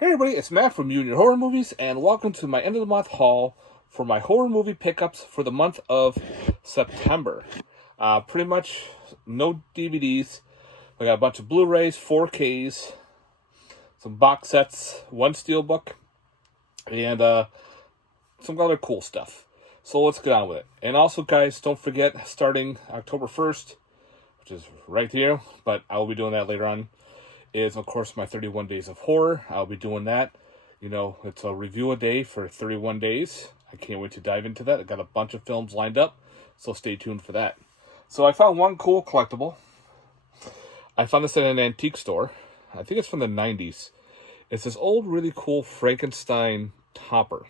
Hey everybody, it's Matt from Union Horror Movies, and welcome to my end of the month haul for my horror movie pickups for the month of September. Pretty much no DVDs. I got a bunch of Blu-rays, 4Ks, some box sets, one Steelbook, and some other cool stuff. So let's get on with it. And also, guys, don't forget, starting October 1st, which is right here, but I will be doing that later on, is, of course, my 31 Days of Horror. I'll be doing that. You know, it's a review a day for 31 days. I can't wait to dive into that. I got a bunch of films lined up, so stay tuned for that. So I found one cool collectible. I found this at an antique store. I think it's from the 90s. It's this old, really cool Frankenstein topper.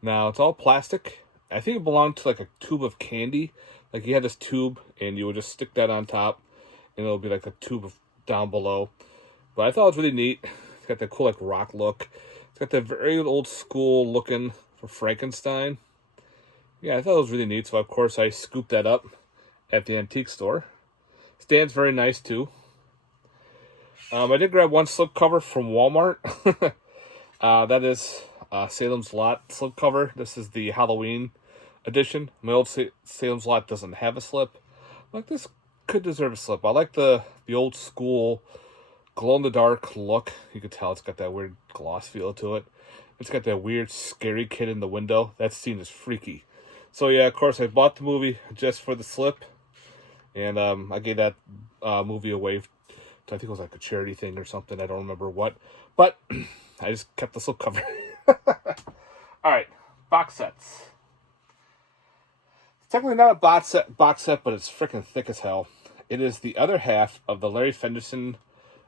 Now, it's all plastic. I think it belonged to like a tube of candy. Like you had this tube, and you would just stick that on top, and it'll be like a tube of down below. But I thought it was really neat. It's got that cool like rock look. It's got that very old school looking for Frankenstein. Yeah, I thought it was really neat. So of course I scooped that up at the antique store. Stands very nice too. I did grab one slipcover from Walmart. That is Salem's Lot slipcover. This is the Halloween edition. My old Salem's Lot doesn't have a slip. Like this could deserve a slip. I like the old school glow-in-the-dark look. You can tell it's got that weird gloss feel to it. It's got that weird scary kid in the window. That scene is freaky. So yeah, of course, I bought the movie just for the slip. And I gave that movie away to, I think it was like a charity thing or something. I don't remember what. But I just kept the slipcover. Alright, box sets. It's technically not a box set, but it's freaking thick as hell. It is the other half of the Larry Fenderson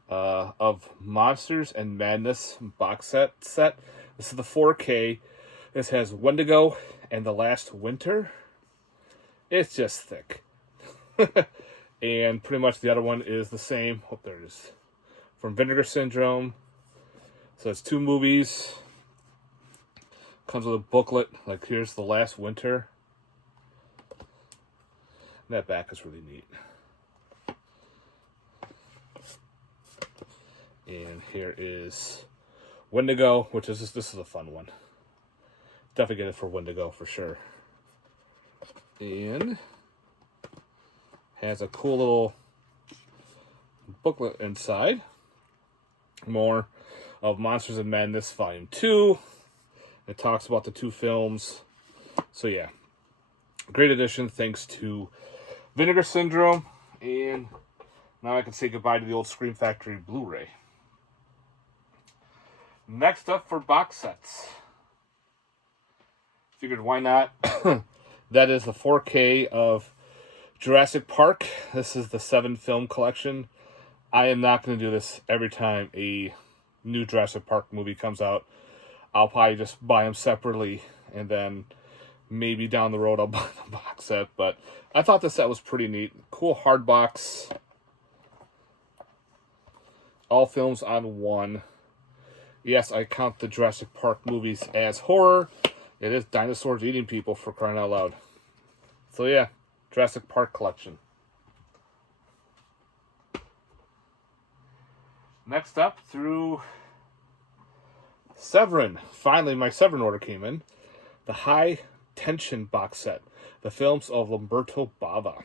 of Monsters and Madness box set. This is the 4K. This has Wendigo and The Last Winter. It's just thick. And pretty much the other one is the same. Oh, there it is. From Vinegar Syndrome. So it's two movies. Comes with a booklet. Like here's The Last Winter. And that back is really neat. And here is Wendigo, which is this is a fun one. Definitely get it for Wendigo for sure. And has a cool little booklet inside. More of Monsters and Madness Volume 2. It talks about the two films. So yeah, great edition thanks to Vinegar Syndrome. And now I can say goodbye to the old Scream Factory Blu-ray. Next up for box sets. Figured why not? That is the 4K of Jurassic Park. This is the 7 film collection. I am not going to do this every time a new Jurassic Park movie comes out. I'll probably just buy them separately, and then maybe down the road I'll buy the box set. But I thought the set was pretty neat. Cool hard box. All films on one. Yes, I count the Jurassic Park movies as horror. It is dinosaurs eating people, for crying out loud. So yeah, Jurassic Park collection. Next up, through Severin. Finally, my Severin order came in. The High Tension box set. The films of Lamberto Bava.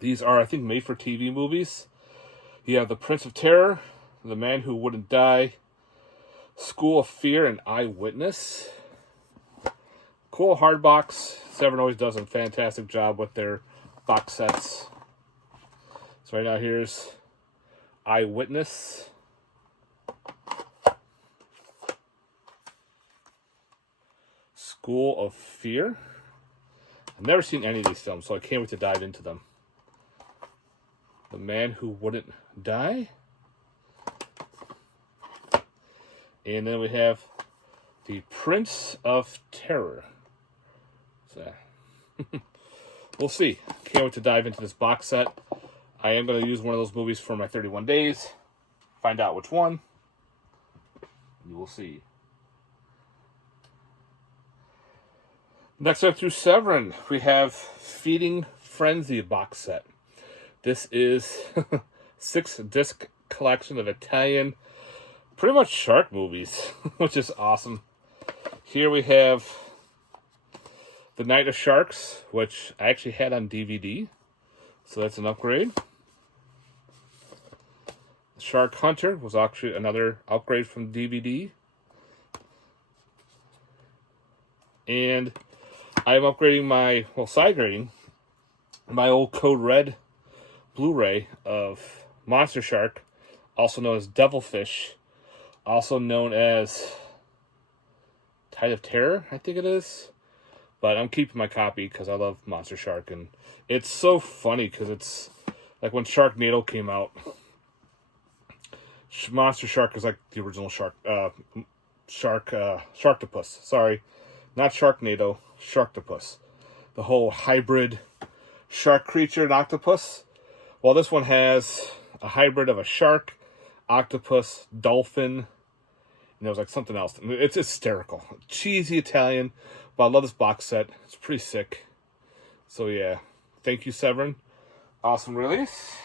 These are, I think, made-for-TV movies. You have The Prince of Terror, The Man Who Wouldn't Die, School of Fear, and Eyewitness. Cool hard box. Severin always does a fantastic job with their box sets. So right now here's Eyewitness. School of Fear. I've never seen any of these films, so I can't wait to dive into them. The Man Who Wouldn't Die. And then we have The Prince of Terror. So, we'll see. Can't wait to dive into this box set. I am going to use one of those movies for my 31 days. Find out which one. You will see. Next up through Severin, we have Feeding Frenzy box set. This is 6-disc collection of Italian pretty much shark movies, which is awesome. Here we have The Night of Sharks, which I actually had on DVD, so that's an upgrade. Shark Hunter was actually another upgrade from DVD. And I'm upgrading my, side grading my old Code Red Blu-ray of Monster Shark, also known as Devilfish, also known as Tide of Terror, I think it is. But I'm keeping my copy because I love Monster Shark, and it's so funny because it's like when Sharknado came out. Monster Shark is like the original Sharktopus. Sorry, not Sharknado, Sharktopus. The whole hybrid shark creature and octopus. Well, this one has a hybrid of a shark, octopus, dolphin, and there was like something else. It's hysterical. Cheesy Italian, but I love this box set. It's pretty sick. So yeah, thank you, Severin. Awesome release.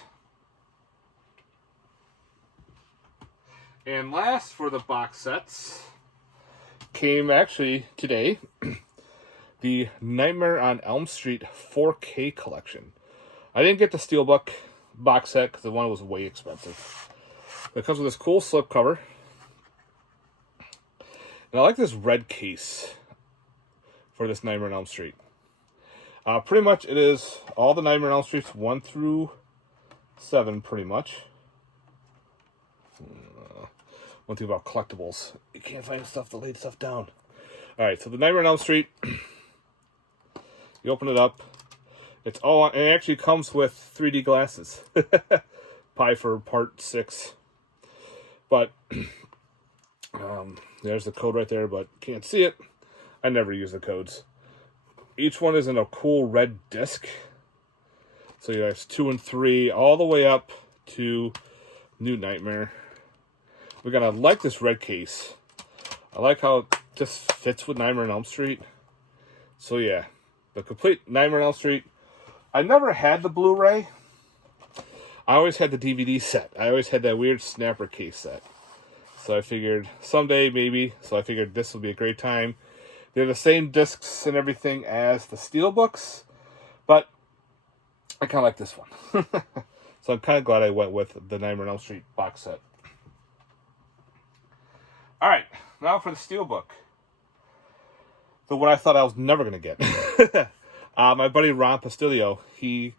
And last for the box sets came actually today, the Nightmare on Elm Street 4K collection. I didn't get the Steelbook box set because the one was way expensive. But it comes with this cool slipcover. And I like this red case for this Nightmare on Elm Street. Pretty much it is all the Nightmare on Elm Streets 1 through 7, pretty much. One thing about collectibles, you can't find stuff to lay stuff down. Alright, so the Nightmare on Elm Street, you open it up, it actually comes with 3D glasses. Pie for part 6. But, there's the code right there, but can't see it. I never use the codes. Each one is in a cool red disc. So you have 2 and 3, all the way up to New Nightmare. I like this red case. I like how it just fits with Nightmare on Elm Street. So yeah, the complete Nightmare on Elm Street. I never had the Blu-ray. I always had the DVD set. I always had that weird snapper case set. So I figured someday maybe. So I figured this would be a great time. They're the same discs and everything as the Steelbooks, but I kind of like this one. So I'm kind of glad I went with the Nightmare on Elm Street box set. Alright, now for the Steelbook. The one I thought I was never going to get. My buddy Ron Pastilio, he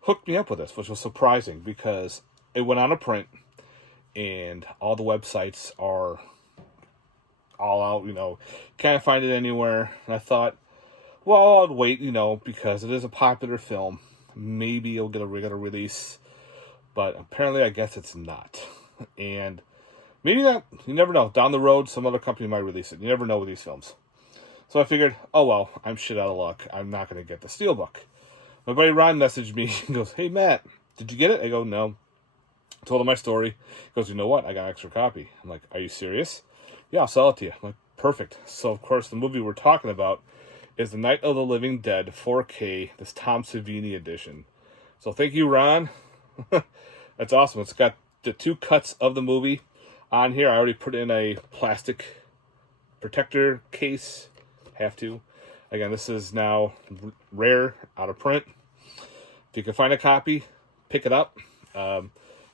hooked me up with this, which was surprising because it went on a print and all the websites are all out, can't find it anywhere. And I thought, well, I'll wait, because it is a popular film. Maybe it'll get a regular release. But apparently, I guess it's not. And maybe not. You never know. Down the road, some other company might release it. You never know with these films. So I figured, oh well, I'm shit out of luck. I'm not going to get the Steelbook. My buddy Ron messaged me and goes, hey Matt, did you get it? I go, no. I told him my story. He goes, you know what? I got an extra copy. I'm like, are you serious? Yeah, I'll sell it to you. I'm like, perfect. So of course the movie we're talking about is The Night of the Living Dead 4K, this Tom Savini edition. So thank you, Ron. That's awesome. It's got the 2 cuts of the movie on here. I already put in a plastic protector case. Have to. Again, this is now rare, out of print. If you can find a copy, pick it up.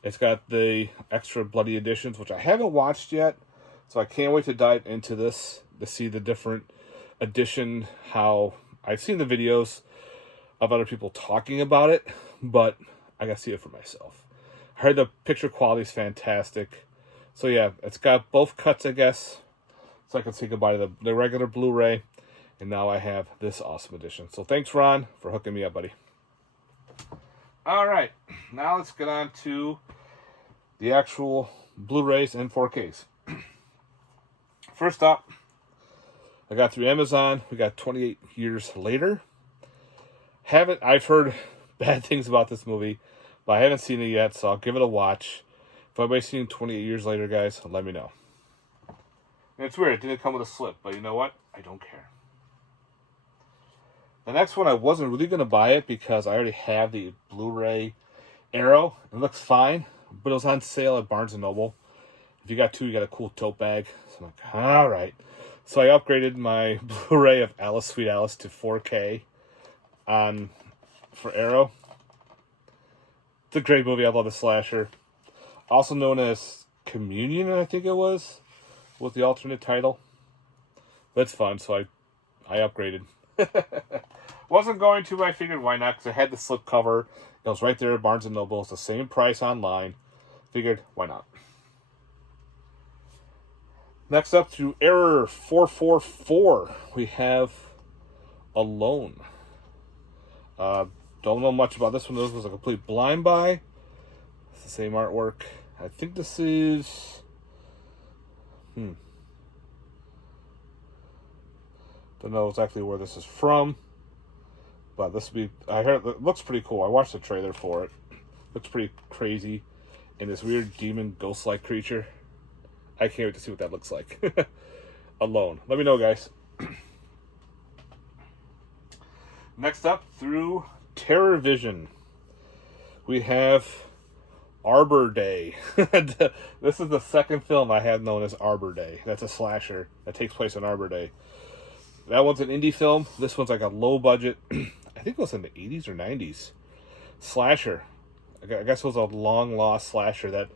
It's got the extra bloody editions, which I haven't watched yet. So I can't wait to dive into this to see the different edition. How I've seen the videos of other people talking about it, but I gotta see it for myself. I heard the picture quality is fantastic. So yeah, it's got both cuts, I guess. So I can say goodbye to the regular Blu-ray. And now I have this awesome edition. So thanks, Ron, for hooking me up, buddy. All right, now let's get on to the actual Blu-rays and 4Ks. First up, I got through Amazon. We got 28 Years Later. I've heard bad things about this movie, but I haven't seen it yet, so I'll give it a watch. If anybody's seen 28 Years Later, guys, let me know. And it's weird, it didn't come with a slip, but you know what? I don't care. The next one, I wasn't really going to buy it because I already have the Blu-ray Arrow. It looks fine, but it was on sale at Barnes & Noble. If you got 2, you got a cool tote bag. So I'm like, all right. So I upgraded my Blu-ray of Alice, Sweet Alice to 4K for Arrow. It's a great movie. I love the slasher. Also known as Communion, I think it was the alternate title. That's fun, so I upgraded. Wasn't going to, but I figured why not, because I had the slipcover. It was right there at Barnes & Noble. It's the same price online. Figured, why not? Next up, through Error 444, we have Alone. Don't know much about this one. This was a complete blind buy. It's the same artwork. I think this is... Don't know exactly where this is from. But this will be... I heard it looks pretty cool. I watched the trailer for it. Looks pretty crazy. And this weird demon ghost-like creature. I can't wait to see what that looks like. Alone. Let me know, guys. Next up, through Terror Vision, we have Arbor Day. This is the second film I have known as Arbor Day. That's a slasher that takes place on Arbor Day. That one's an indie film. This one's like a low budget. I think it was in the 80s or 90s. Slasher. I guess it was a long lost slasher that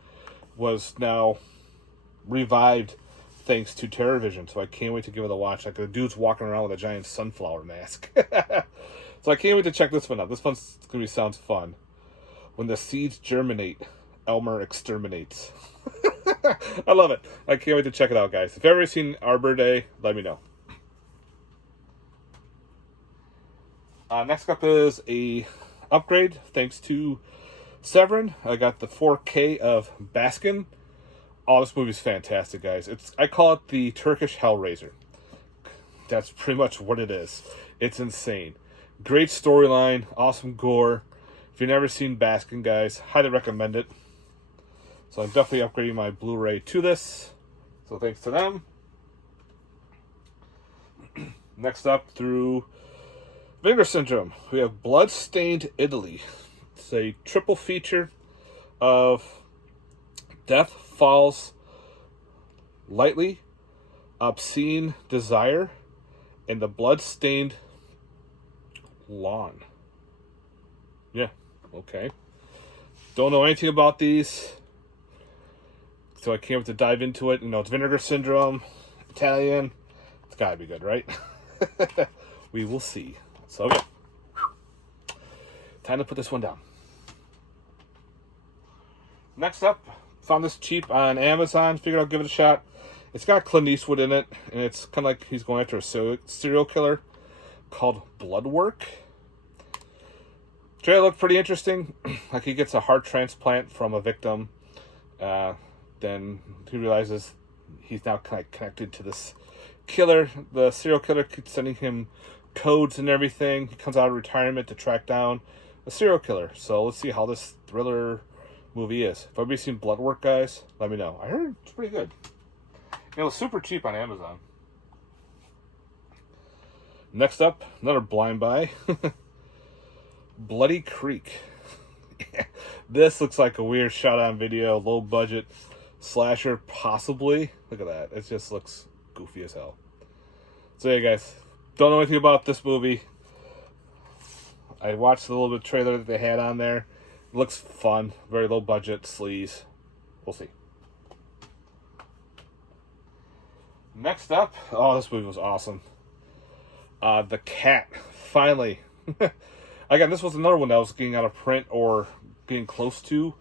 was now revived thanks to Terror Vision. So I can't wait to give it a watch. Like the dude's walking around with a giant sunflower mask. So I can't wait to check this one out. This one's gonna be sounds fun. When the seeds germinate, Elmer exterminates. I love it. I can't wait to check it out, guys. If you've ever seen Arbor Day, let me know. Next up is a upgrade thanks to Severin. I got the 4K of Baskin. Oh, this movie's fantastic, guys. I call it the Turkish Hellraiser. That's pretty much what it is. It's insane. Great storyline, awesome gore. If you've never seen Baskin, guys, highly recommend it. So I'm definitely upgrading my Blu-ray to this. So thanks to them. Next up, through Vinegar Syndrome, we have Bloodstained Italy. It's a triple feature of Death Falls Lightly, Obscene Desire, and The Bloodstained Lawn. Yeah, okay. Don't know anything about these, so I can't wait to dive into it. You know, it's Vinegar Syndrome, Italian. It's gotta be good, right? We will see. So, yeah. Time to put this one down. Next up, found this cheap on Amazon. Figured I'll give it a shot. It's got Clint Eastwood in it, and it's kind of like he's going after a serial killer called Bloodwork. Trailer looked pretty interesting. Like he gets a heart transplant from a victim. Then he realizes he's now kind of connected to this killer. The serial killer keeps sending him codes and everything. He comes out of retirement to track down a serial killer. So let's see how this thriller movie is. If anybody's seen Bloodwork, guys, let me know. I heard it's pretty good. It was super cheap on Amazon. Next up, another blind buy. Bloody Creek. This looks like a weird shot on video, low budget slasher, possibly. Look at that. It just looks goofy as hell. So yeah, guys, don't know anything about this movie. I watched the little bit of trailer that they had on there. It looks fun. Very low budget, sleaze. We'll see. Next up, oh, this movie was awesome. The Cat. Finally. Again, this was another one that was getting out of print or getting close to.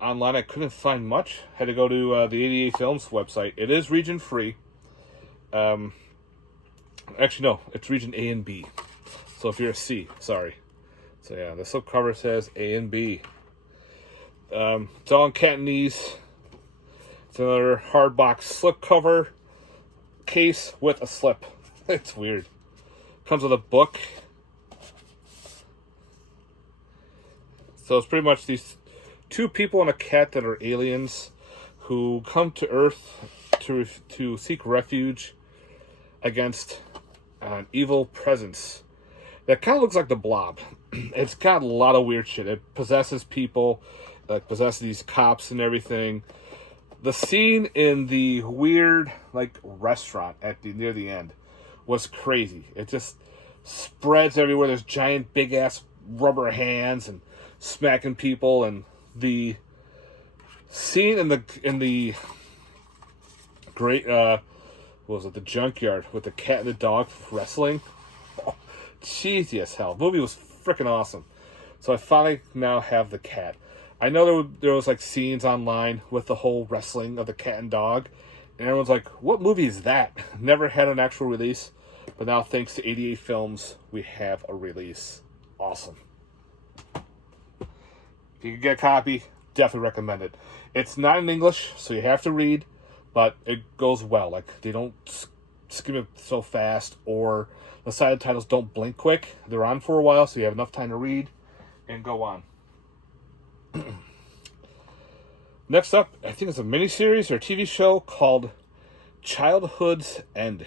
Online, I couldn't find much. Had to go to the 88 Films website. It is region free. Actually, no. It's region A and B. So if you're a C, sorry. So yeah, the slipcover says A and B. It's all in Cantonese. It's another hardbox slipcover case with a slip. It's weird. Comes with a book. So it's pretty much these two people and a cat that are aliens who come to Earth to seek refuge against an evil presence that kind of looks like the Blob. It's got a lot of weird shit. It possesses people, like possesses these cops and everything. The scene in the weird like restaurant near the end was crazy. It just spreads everywhere. There's giant big ass rubber hands and smacking people, and the scene in the great what was it, the junkyard with the cat and the dog wrestling. Oh, cheesy as hell. The movie was freaking awesome. So I finally now have the cat. I know there was like scenes online with the whole wrestling of the cat and dog, and everyone's like, what movie is that? Never had an actual release, but now thanks to 88 Films, we have a release. Awesome. If you can get a copy, definitely recommend it. It's not in English, so you have to read, but it goes well. Like, they don't skim it so fast, or the side titles don't blink quick. They're on for a while, so you have enough time to read and go on. Next up, I think it's a miniseries or a TV show called Childhood's End.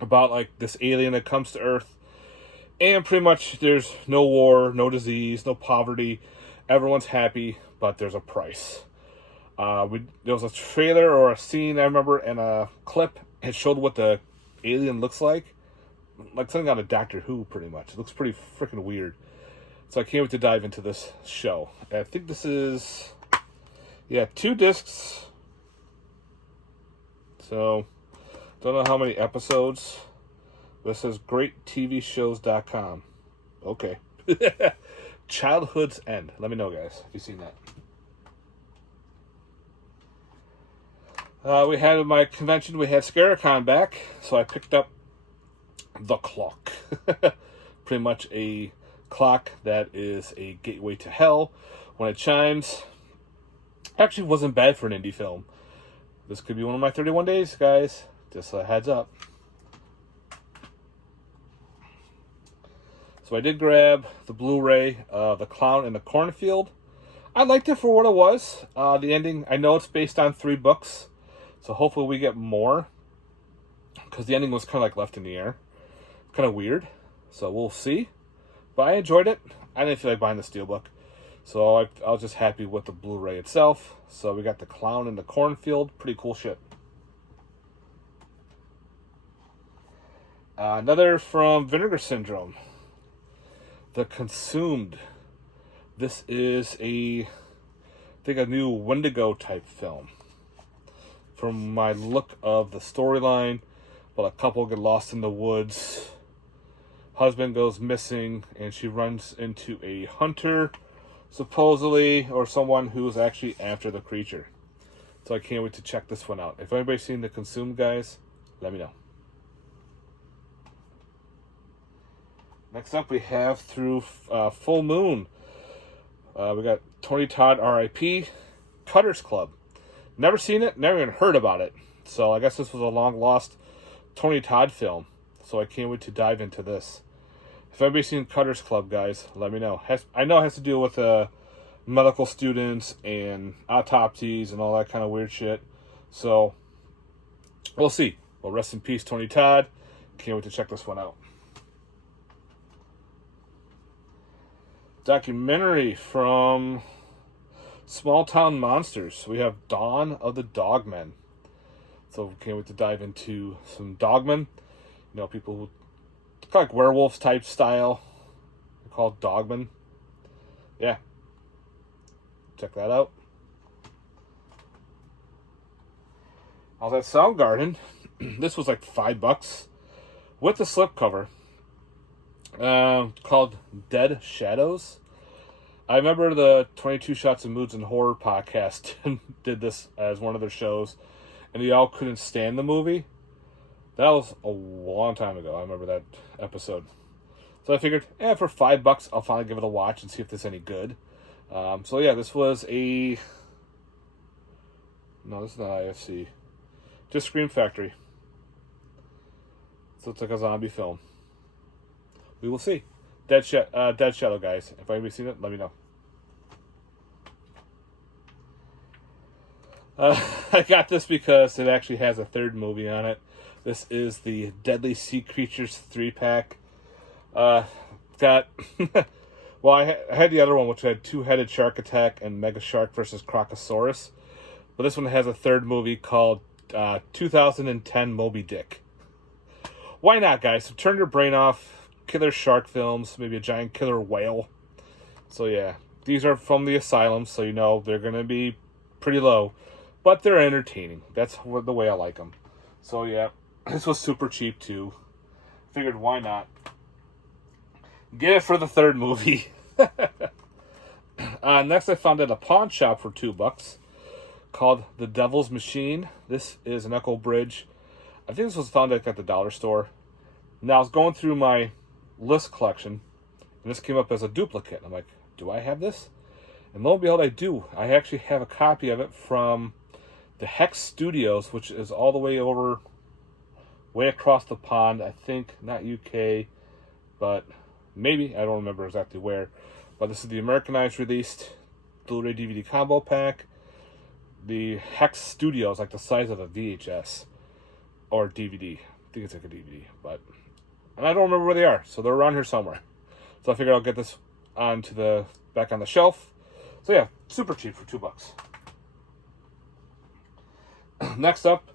About like this alien that comes to Earth, and pretty much there's no war, no disease, no poverty. Everyone's happy, but there's a price. There was a trailer or a scene I remember, and a clip. It showed what the alien looks like something out of Doctor Who, pretty much. It looks pretty freaking weird. So I can't wait to dive into this show. I think this is, 2 discs. So, don't know how many episodes. This says greattvshows.com. Okay. Childhood's End. Let me know, guys, if you've seen that. We had at my convention, we had Scaricon back, so I picked up The Clock. Pretty much a clock that is a gateway to hell. When it chimes, actually wasn't bad for an indie film. This could be one of my 31 days, guys. Just a heads up. So I did grab the Blu-ray of The Clown in the Cornfield. I liked it for what it was. The ending, I know it's based on 3 books, so hopefully we get more, because the ending was kind of like left in the air. Kind of weird, so we'll see. But I enjoyed it. I didn't feel like buying the Steelbook, so I was just happy with the Blu-ray itself. So we got The Clown in the Cornfield. Pretty cool shit. Another from Vinegar Syndrome. The Consumed. This is a new Wendigo type film. From my look of the storyline, but a couple get lost in the woods. Husband goes missing, and she runs into a hunter, supposedly, or someone who's actually after the creature. So I can't wait to check this one out. If anybody's seen The Consumed, guys, let me know. Next up, we have through Full Moon. We got Tony Todd, R.I.P., Cutter's Club. Never seen it, never even heard about it. So I guess this was a long-lost Tony Todd film. So I can't wait to dive into this. If anybody's seen Cutter's Club, guys, let me know. I know it has to do with medical students and autopsies and all that kind of weird shit. So we'll see. Well, rest in peace, Tony Todd. Can't wait to check this one out. Documentary from Small Town Monsters. We have Dawn of the Dogmen. So can't wait to dive into some dogmen. You know, people who kind of like werewolves type style. They're called dogmen. Yeah. Check that out. I was at Soundgarden. This was like $5 with the slipcover. Called Dead Shadows. I remember the 22 Shots of Moods and Horror podcast did this as one of their shows, and they all couldn't stand the movie. That was a long time ago. I remember that episode. So I figured, for $5, I'll finally give it a watch and see if it's any good. So yeah, this was a... No, this is not IFC. Just Scream Factory. So it's like a zombie film. We will see. Dead Shadow, guys. If anybody's seen it, let me know. I got this because it actually has a third movie on it. This is the Deadly Sea Creatures 3-pack. Got... well, I had the other one, which had Two-Headed Shark Attack and Mega Shark versus Crocosaurus. But this one has a third movie called 2010 Moby Dick. Why not, guys? So turn your brain off. Killer shark films, maybe a giant killer whale. So yeah, these are from the asylum, so you know they're going to be pretty low. But they're entertaining. That's the way I like them. So yeah, this was super cheap too. Figured why not? Get it for the third movie. Next I found at a pawn shop for $2 called The Devil's Machine. This is an Echo Bridge. I think this was found at the dollar store. Now I was going through my list collection, and this came up as a duplicate. I'm like, do I have this? And lo and behold, I do. I actually have a copy of it from the Hex Studios, which is all the way over, way across the pond. I think, not UK, but maybe. I don't remember exactly where. But this is the Americanized released Blu-ray DVD combo pack. The Hex Studios, like the size of a VHS or DVD. I think it's like a DVD, and I don't remember where they are, so they're around here somewhere. So I figured I'll get this back on the shelf. So yeah, super cheap for $2. Next up,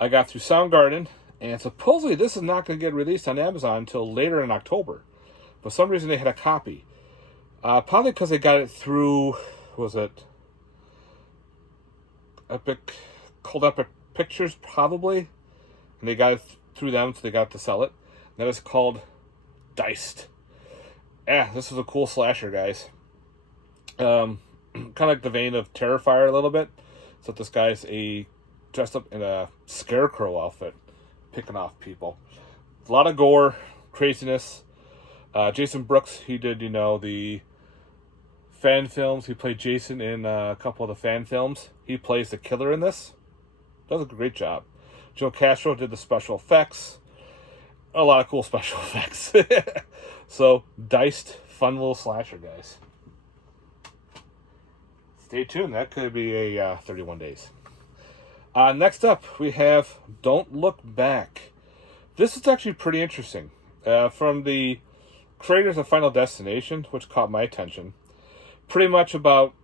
I got through Soundgarden, and supposedly this is not going to get released on Amazon until later in October. For some reason, they had a copy. Probably because they got it through, was it Cold Epic Pictures, probably. And they got it through them, so they got to sell it. That is called Diced. Yeah, this is a cool slasher, guys. Kind of like the vein of Terrifier a little bit. So this guy's dressed up in a scarecrow outfit, picking off people. A lot of gore, craziness. Jason Brooks, he did, the fan films. He played Jason in a couple of the fan films. He plays the killer in this. Does a great job. Joe Castro did the special effects. A lot of cool special effects. So, Diced, fun little slasher, guys. Stay tuned. That could be a 31 days. Next up, we have Don't Look Back. This is actually pretty interesting. From the creators of Final Destination, which caught my attention. Pretty much about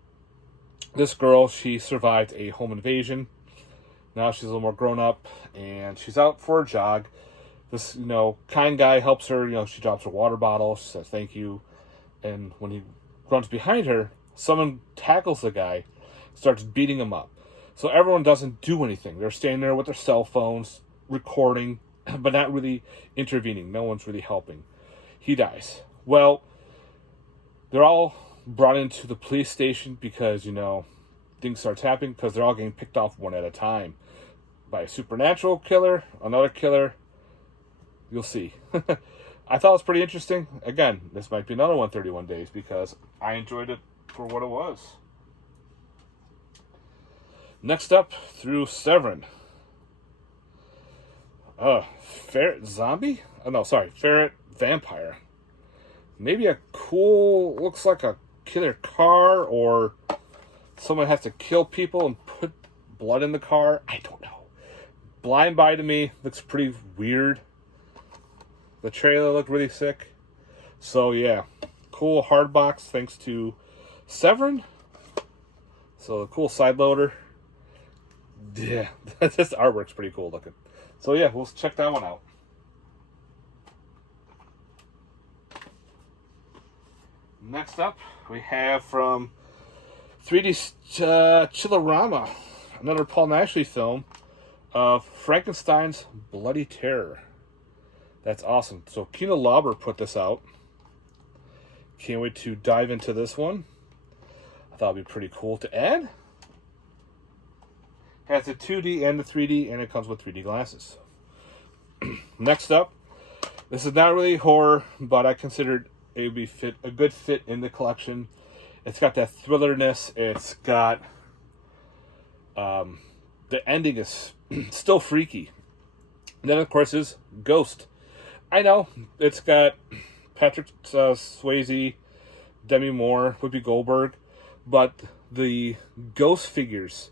this girl. She survived a home invasion. Now she's a little more grown up, and she's out for a jog. This, kind guy helps her. She drops her water bottle. She says thank you. And when he runs behind her, someone tackles the guy, starts beating him up. So everyone doesn't do anything. They're standing there with their cell phones, recording, but not really intervening. No one's really helping. He dies. Well, they're all brought into the police station because, things start happening because they're all getting picked off one at a time by a supernatural killer, another killer. You'll see. I thought it was pretty interesting. Again, this might be another 131 days because I enjoyed it for what it was. Next up, through Severin. Ferret Zombie? Oh, no, sorry. Ferret Vampire. Maybe a cool, looks like a killer car, or someone has to kill people and put blood in the car. I don't know. Blind Buy to me looks pretty weird. The trailer looked really sick. So yeah, cool hard box thanks to Severin. So the cool side loader. Yeah, this artwork's pretty cool looking. So yeah, we'll check that one out. Next up, we have from 3D Chillerama, another Paul Nashley film of Frankenstein's Bloody Terror. That's awesome. So Kino Lorber put this out. Can't wait to dive into this one. I thought it'd be pretty cool to add. Has the 2D and the 3D, and it comes with 3D glasses. Next up, this is not really horror, but I considered it would be a good fit in the collection. It's got that thrillerness. It's got the ending is still freaky. And then of course is Ghost. I know it's got Patrick Swayze, Demi Moore, Whoopi Goldberg, but the ghost figures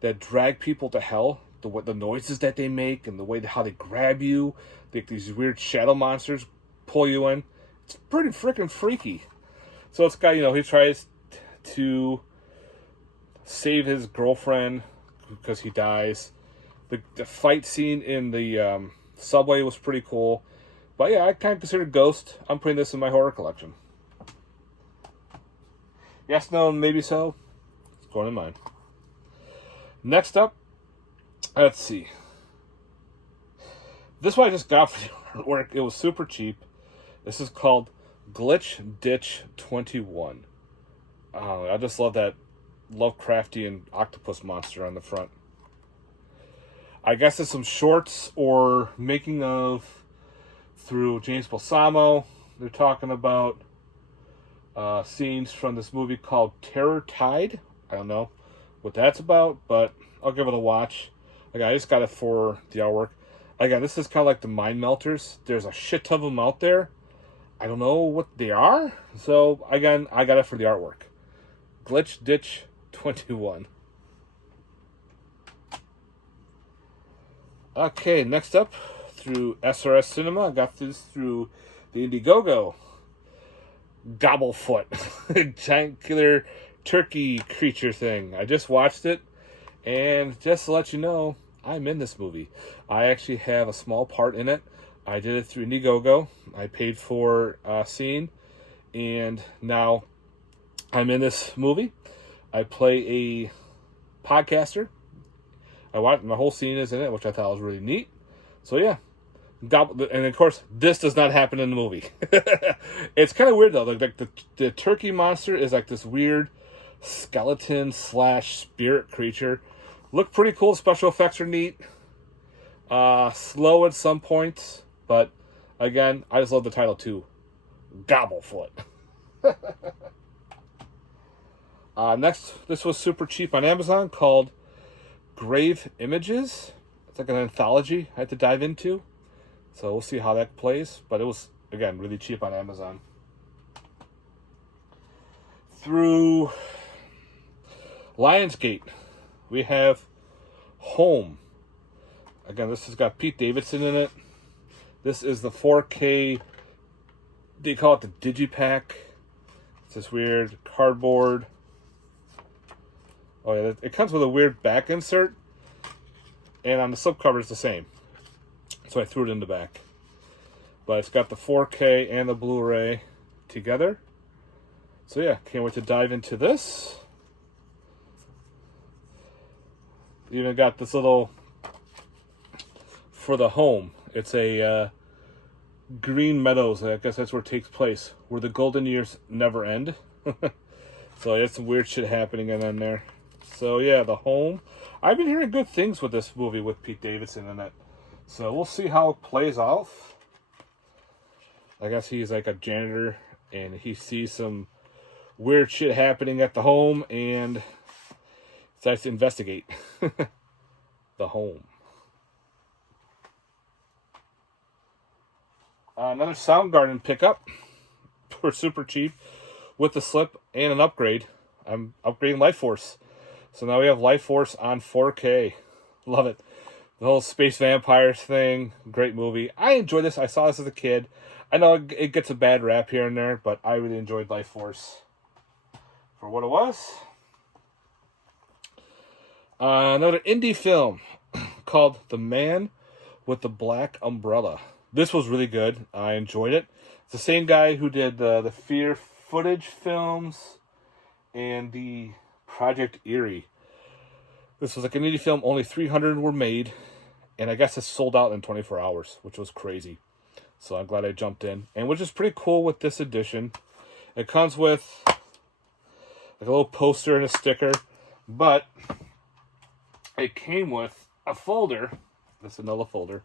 that drag people to hell, the noises that they make, and the way how they grab you, these weird shadow monsters pull you in. It's pretty freaking freaky. So it's got, he tries to save his girlfriend because he dies. The fight scene in the subway was pretty cool. But yeah, I kind of consider Ghost. I'm putting this in my horror collection. Yes, no, maybe so. It's going in mine. Next up, let's see. This one I just got for the artwork. It was super cheap. This is called Glitch Ditch 21. I just love that Lovecraftian octopus monster on the front. I guess it's some shorts or making of through James Balsamo. They're talking about scenes from this movie called Terror Tide. I don't know what that's about, but I'll give it a watch. Again, I just got it for the artwork. Again, this is kind of like the Mind Melters. There's a shit ton of them out there. I don't know what they are. So, again, I got it for the artwork. Glitch Ditch 21. Okay, next up, through SRS Cinema, I got this through the Indiegogo. Gobblefoot. Giant killer turkey creature thing. I just watched it, and just to let you know, I'm in this movie. I actually have a small part in it. I did it through Indiegogo. I paid for a scene, and now I'm in this movie. I play a podcaster. My whole scene is in it, which I thought was really neat. So yeah, and of course, this does not happen in the movie. It's kind of weird though. Like the turkey monster is like this weird skeleton / spirit creature. Look pretty cool. Special effects are neat. Slow at some points, but again, I just love the title too. Gobblefoot. Next, this was super cheap on Amazon, called Grave Images. It's like an anthology I had to dive into, so we'll see how that plays. But it was, again, really cheap on Amazon. Through Lionsgate, we have Home. Again, this has got Pete Davidson in it. This is the 4K, they call it the Digipack. It's this weird cardboard. Oh yeah, it comes with a weird back insert. And on the slipcover it's the same. So I threw it in the back. But it's got the 4K and the Blu-ray together. So yeah, can't wait to dive into this. Even got this little, for the home, it's a Green Meadows, I guess that's where it takes place, where the golden years never end. So there's some weird shit happening in there. So yeah, the home. I've been hearing good things with this movie with Pete Davidson in it. So we'll see how it plays off. I guess he's like a janitor and he sees some weird shit happening at the home and decides to investigate. The home. Another Soundgarden pickup for super cheap with the slip and an upgrade. I'm upgrading Life Force. So now we have Life Force on 4K. Love it. The whole space vampires thing. Great movie. I enjoyed this. I saw this as a kid. I know it gets a bad rap here and there, but I really enjoyed Life Force for what it was. Another indie film called The Man with the Black Umbrella. This was really good. I enjoyed it. It's the same guy who did the Fear Footage films and the Project Eerie. This was like an indie film. Only 300 were made. And I guess it sold out in 24 hours, which was crazy. So I'm glad I jumped in. And which is pretty cool with this edition. It comes with like a little poster and a sticker. But it came with a folder. That's another folder.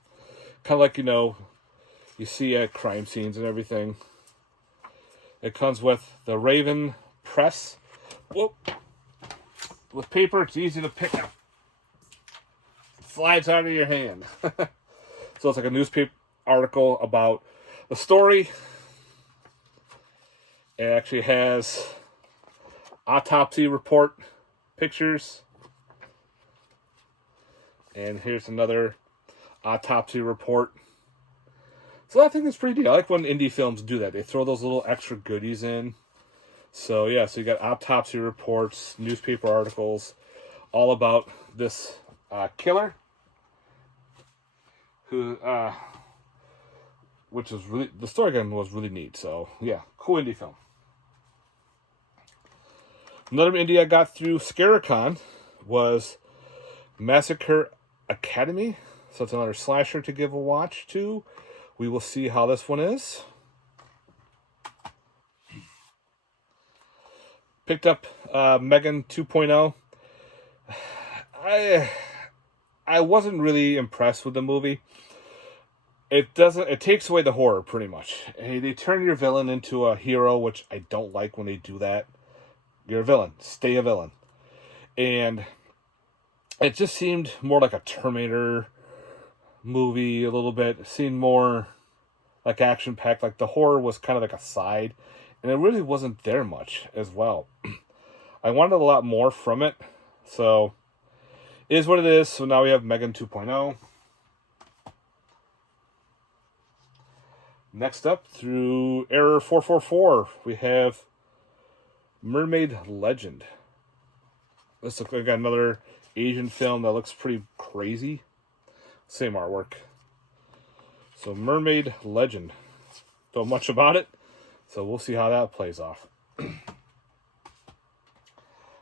Kind of like, you see at crime scenes and everything. It comes with the Raven Press. Whoop. With paper, it's easy to pick up. It slides out of your hand. So it's like a newspaper article about the story. It actually has autopsy report pictures. And here's another autopsy report. So I think it's pretty neat. I like when indie films do that. They throw those little extra goodies in. So yeah, so you got autopsy reports, newspaper articles, all about this killer who, which was really, the story again was really neat. So yeah, cool indie film. Another indie I got through Scaricon was Massacre Academy. So it's another slasher to give a watch to. We will see how this one is. Picked up Megan 2.0. I wasn't really impressed with the movie. It takes away the horror pretty much. They turn your villain into a hero, which I don't like when they do that. You're a villain. Stay a villain. And it just seemed more like a Terminator movie a little bit. It seemed more like action-packed. Like the horror was kind of like a side. And it really wasn't there much as well. I wanted a lot more from it. So, it is what it is. So now we have Megan 2.0. Next up, through Error 444, we have Mermaid Legend. This looks like another Asian film that looks pretty crazy. Same artwork. So Mermaid Legend. Don't know much about it. So we'll see how that plays off.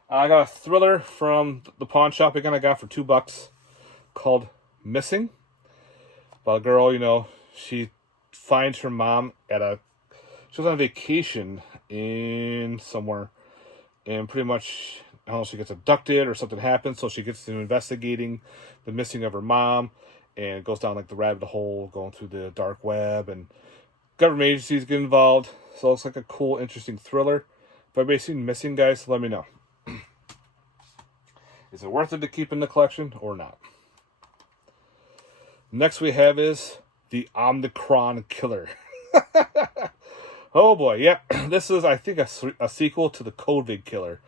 I got a thriller from the pawn shop again. I got for $2 called Missing. About a girl, she finds her mom she was on vacation in somewhere, and pretty much, I don't know, she gets abducted or something happens, so she gets to investigating the missing of her mom, and goes down like the rabbit hole, going through the dark web, and government agencies get involved. So it looks like a cool, interesting thriller. If anybody's seen Missing, guys, let me know. Is it worth it to keep in the collection or not? Next we have is the Omicron Killer. Oh boy, yep. This is, I think, a sequel to the COVID Killer.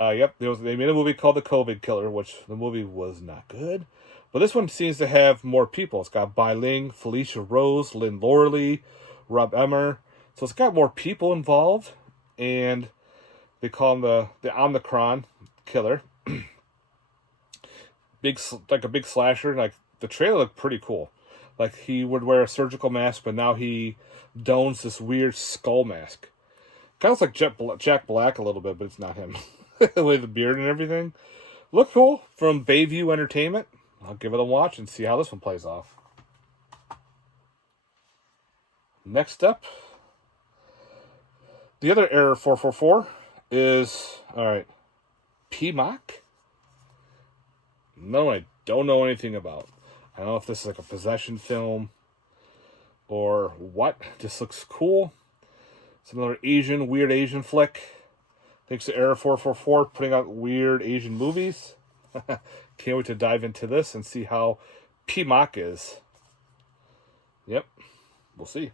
Yep, they made a movie called The COVID Killer, which the movie was not good. But this one seems to have more people. It's got Bai Ling, Felicia Rose, Lynn Lorley, Rob Emmer. So it's got more people involved. And they call him the Omicron Killer. Like a big slasher. Like the trailer looked pretty cool. Like he would wear a surgical mask, but now he dons this weird skull mask. Kind of looks like Jack Black a little bit, but it's not him. With the beard and everything. Look cool from Bayview Entertainment. I'll give it a watch and see how this one plays off. Next up, the other Error 444 is, alright, PMOC? No, I don't know anything about. I don't know if this is like a possession film or what. This looks cool. It's another weird Asian flick. Thanks to Error 444 putting out weird Asian movies. Can't wait to dive into this and see how PMOC is. Yep, we'll see.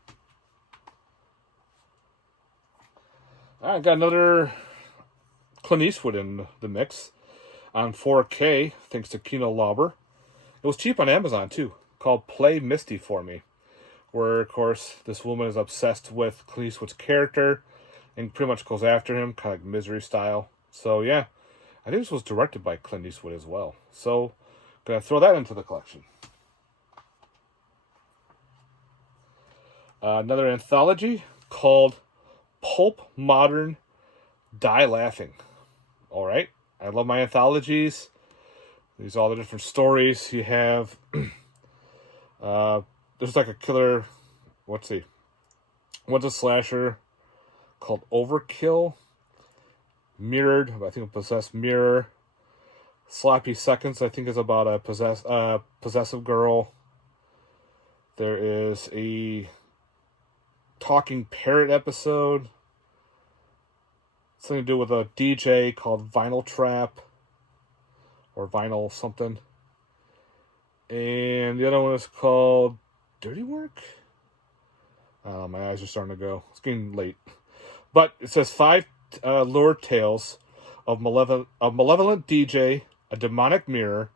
I got another Clint Eastwood in the mix on 4K, thanks to Kino Lauber. It was cheap on Amazon, too, called Play Misty for Me, where, of course, this woman is obsessed with Clint Eastwood's character and pretty much goes after him, kind of like Misery style. So, yeah, I think this was directed by Clint Eastwood as well. So, going to throw that into the collection. Another anthology called Pulp Modern Die Laughing. All right, I love my anthologies. These are all the different stories you have. There's like a killer. What's a slasher called Overkill. Mirrored, I think a possessed mirror. Sloppy Seconds, I think, is about a possessive girl. There is a talking parrot episode. Something to do with a DJ called Vinyl Trap. Or Vinyl something. And the other one is called Dirty Work? My eyes are starting to go. It's getting late. But it says 5 lurid tales of malevolent DJ, a demonic mirror,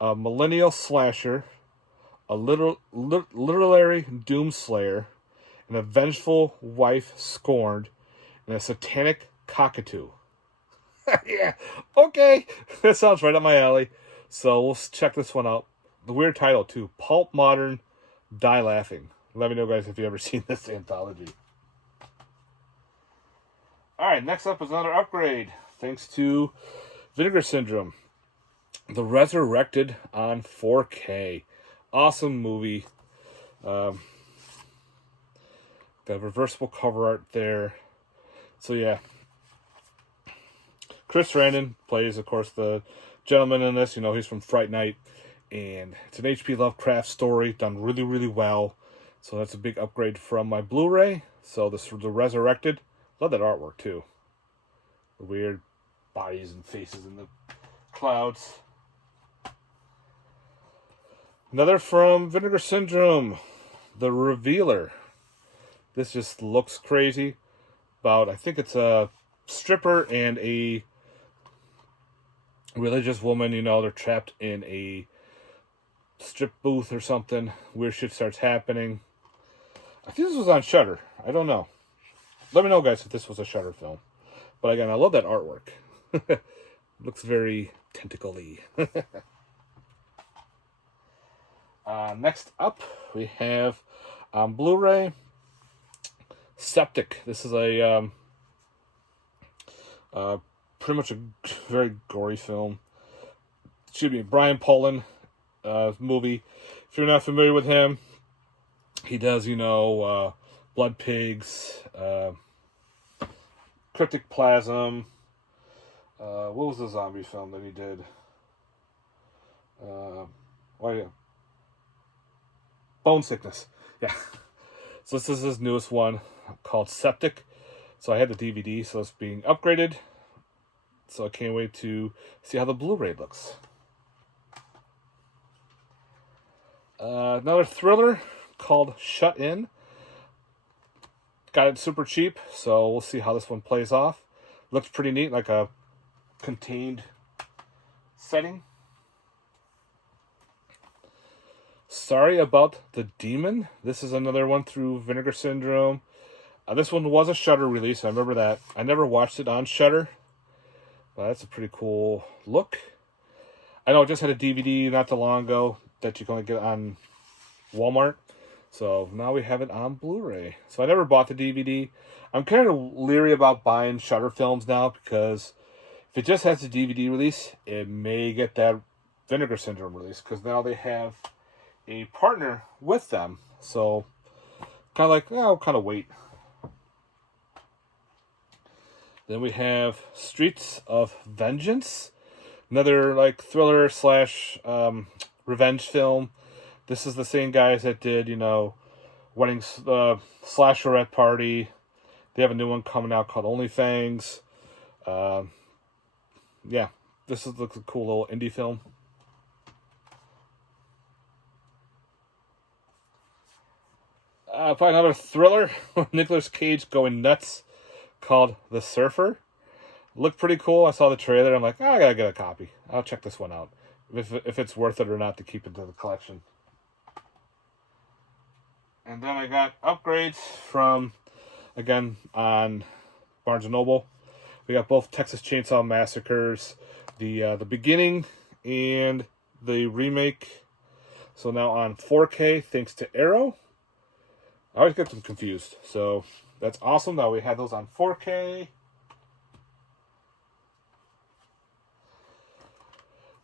a millennial slasher, a literary doomslayer, and a vengeful wife scorned, and a satanic cockatoo. Yeah, okay. That sounds right up my alley. So we'll check this one out. The weird title, too. Pulp Modern, Die Laughing. Let me know, guys, if you've ever seen this anthology. Alright, next up is another upgrade. Thanks to Vinegar Syndrome. The Resurrected on 4K. Awesome movie. Got reversible cover art there. So, yeah. Chris Sarandon plays, of course, the gentleman in this. You know, he's from Fright Night. And it's an H.P. Lovecraft story done really, really well. So that's a big upgrade from my Blu-ray. So this is The Resurrected. Love that artwork, too. The weird bodies and faces in the clouds. Another from Vinegar Syndrome. The Revealer. This just looks crazy. I think it's a stripper and a religious woman. You know, they're trapped in a strip booth or something. Weird shit starts happening. I think this was on Shudder. I don't know. Let me know, guys, if this was a Shudder film. But again, I love that artwork. Looks very tentacle-y. Next up, we have on Blu-ray, Septic. This is a pretty much a very gory film. Excuse me, Brian Poland movie. If you're not familiar with him, he does, you know, Blood Pigs, Cryptic Plasm. What was the zombie film that he did? Bone Sickness. Yeah. So this is his newest one called Septic. So I had the DVD, so it's being upgraded. So I can't wait to see how the Blu-ray looks. Another thriller called Shut In. Got it super cheap, so we'll see how this one plays off. Looks pretty neat, like a contained setting. Sorry About the Demon. This is another one through Vinegar Syndrome. This one was a Shudder release. I remember that. I never watched it on Shudder. But that's a pretty cool look. I know it just had a DVD not too long ago that you can only get on Walmart. So now we have it on Blu-ray. So I never bought the DVD. I'm kind of leery about buying Shudder films now because if it just has a DVD release, it may get that Vinegar Syndrome release because now they have a partner with them. So kind of like, I'll kind of wait. Then we have Streets of Vengeance. Another like thriller slash revenge film. This is the same guys that did, you know, Wedding Slasherette Party. They have a new one coming out called Only Fangs. Yeah, this looks a cool little indie film. Probably another thriller. Nicolas Cage going nuts called The Surfer. Looked pretty cool. I saw the trailer. I'm like, I gotta get a copy. I'll check this one out. If it's worth it or not to keep into the collection. And then I got upgrades from, again, on Barnes & Noble. We got both Texas Chainsaw Massacres, the beginning and the remake. So now on 4K, thanks to Arrow. I always get them confused. So that's awesome. Now we have those on 4K.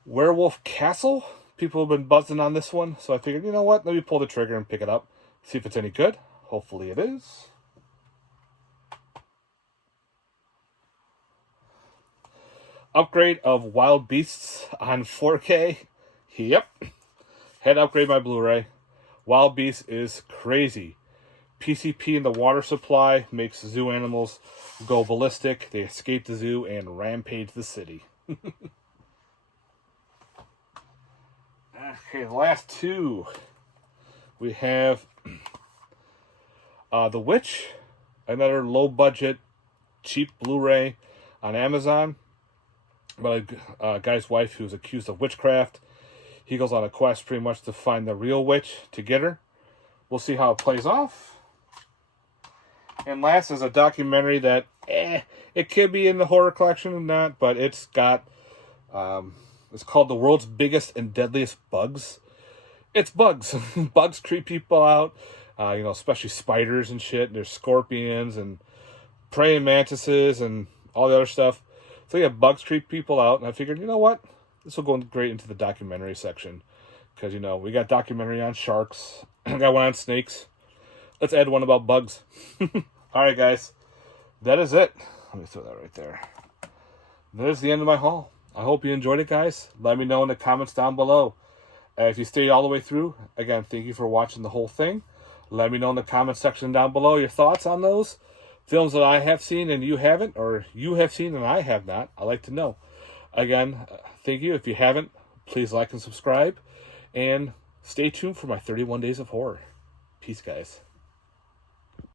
Werewolf Castle. People have been buzzing on this one. So I figured, you know what? Let me pull the trigger and pick it up. See if it's any good. Hopefully it is. Upgrade of Wild Beasts on 4K. Yep. Had to upgrade my Blu-ray. Wild Beasts is crazy. PCP in the water supply makes zoo animals go ballistic. They escape the zoo and rampage the city. Okay, the last two. We have The Witch, another low-budget, cheap Blu-ray on Amazon about a guy's wife who's accused of witchcraft. He goes on a quest pretty much to find the real witch to get her. We'll see how it plays off. And last is a documentary that, it could be in the horror collection or not, but it's got, it's called The World's Biggest and Deadliest Bugs. It's bugs. Bugs creep people out, especially spiders and shit. There's scorpions and praying mantises and all the other stuff. So yeah, bugs creep people out, and I figured, you know what? This will go great into the documentary section. Because, we got documentary on sharks. I got one on snakes. Let's add one about bugs. Alright, guys. That is it. Let me throw that right there. That is the end of my haul. I hope you enjoyed it, guys. Let me know in the comments down below. If you stayed all the way through, again, thank you for watching the whole thing. Let me know in the comment section down below your thoughts on those films that I have seen and you haven't, or you have seen and I have not. I'd like to know. Again, thank you. If you haven't, please like and subscribe. And stay tuned for my 31 Days of Horror. Peace, guys.